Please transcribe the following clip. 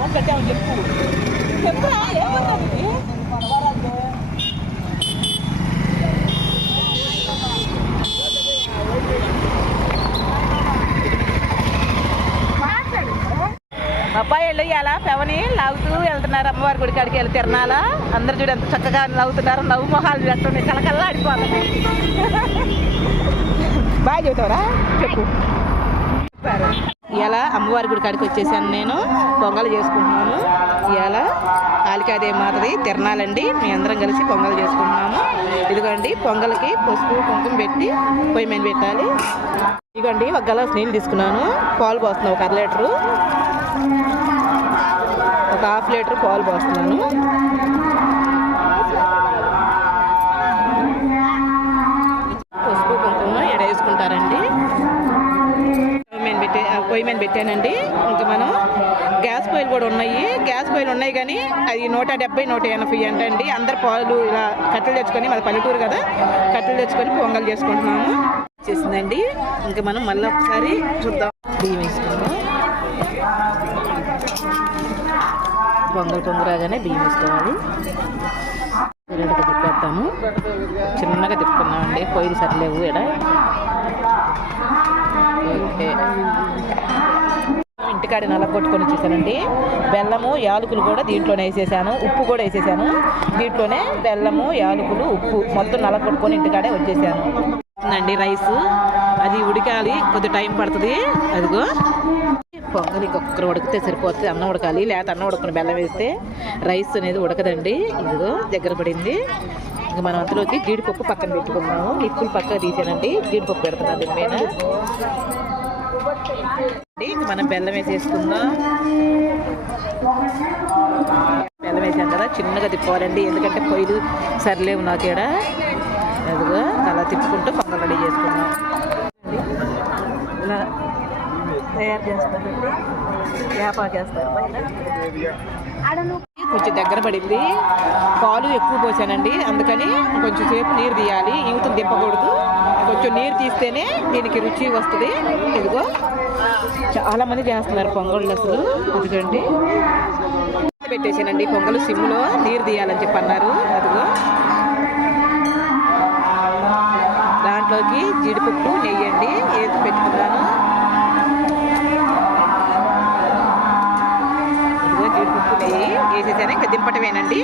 ఎవరు పెట్టామని చెప్పు చెప్పురా ఏమన్నది అబ్బాయి వెళ్ళి ఇలా పెవని లాగుతూ వెళ్తున్నారు అమ్మవారి గుడి కాడికి వెళ్ళి తిరణాలా అందరు చూడు ఎంత చక్కగా నవ్వుతున్నారు నవ్వు మొహాలు పెట్టండి కలకల్లా ఆడిపోతుంది బాగా చెబుతావరా చెప్పు ఇలా అమ్మవారి గుడి కాడికి వచ్చేసాను నేను పొంగల్ చేసుకుంటున్నాను ఇలా కాళికాదేవి మాతది తిరణాలండి మీ అందరం కలిసి పొంగల్ చేసుకుంటున్నాము ఇదిగోండి పొంగల్కి పసుపు కుంకుమ పెట్టి పొయ్యి మీద పెట్టాలి ఇదిగోండి ఒక గ్లాస్ నీళ్ళు తీసుకున్నాను పాలు పోస్తున్నాను ఒక 1/2 లీటరు ఒక 1/2 లీటర్ పాలు పోస్తున్నాను పసుపు కుంకుమ ఎడ వేసుకుంటారండి పొయ్యి మీద పెట్టానండి ఇంకా మనం గ్యాస్ పొయ్యిలు కూడా ఉన్నాయి గ్యాస్ పొయ్యిలు ఉన్నాయి కానీ అది 170 180 అంటండి అందరు పాలు ఇలా కట్టెలు తెచ్చుకొని మన పల్లెటూరు కదా కట్టెలు తెచ్చుకొని పొంగల్ చేసుకుంటున్నాము చేసిందండి ఇంకా మనం మళ్ళీ ఒకసారి చూద్దాం బియ్యం వేసుకుందాం పొంగల్ రాగానే బియ్యం వేసుకోవాలి రెడీగా తిప్పేస్తాము చిన్నగా తిప్పుకున్నామండి పొయ్యిలు సరిలేవు ఎడ ఓకే ఇంటికాడ నలగొట్టుకొని వచ్చేసానండి బెల్లము యాలకులు కూడా దీంట్లోనే వేసేసాను ఉప్పు కూడా వేసేసాను దీంట్లోనే బెల్లము యాలకులు ఉప్పు మొత్తం నలగొట్టుకొని ఇంటికాడే వచ్చేసాను అండి రైస్ అది ఉడకాలి కొద్ది టైం పడుతుంది అదిగో పొంగల్ ఇంకొకరు ఉడికితే సరిపోతుంది అన్నం ఉడకాలి లేకపోతే అన్నం ఉడకుని బెల్లం వేస్తే రైస్ అనేది ఉడకదండి ఇదిగో దగ్గర పడింది ఇంకా మనం అందులోకి జీడిపప్పు పక్కన పెట్టుకున్నాము నిప్పులు పక్కన తీసానండి జీడిపప్పు పెడుతున్నాను దీని మీద ఇంక మనం బెల్లం వేసేసుకుందాం బెల్లం వేసాం కదా చిన్నగా తిప్పుకోవాలండి ఎందుకంటే పొయ్యిలు సరిలేవు నాకు ఇక్కడ అదిగో అలా తిప్పుకుంటూ పొంగల్ రెడీ చేసుకున్నాం ఇలా తయారు చేస్తానండి వ్యాపారం చేస్తారు కొంచెం దగ్గర పడింది పాలు ఎక్కువ పోసానండి అందుకని కొంచెం సేపు నీరు తీయాలి ఈగుతం దింపకూడదు కొంచెం నీరు తీస్తేనే దీనికి రుచి వస్తుంది ఇదిగో చాలామంది చేస్తున్నారు పొంగళ్ళు అసలు ఎందుకండి పెట్టేసానండి పొంగల్ సిమ్లో నీరు తీయాలని చెప్పి అన్నారు అదిగో దాంట్లోకి జీడిపప్పు నెయ్యి అండి వేసి పెట్టుకున్నాను ఇదిగో జీడిపప్పు నెయ్యి వేసేసాను ఇంకా దింపటమేనండి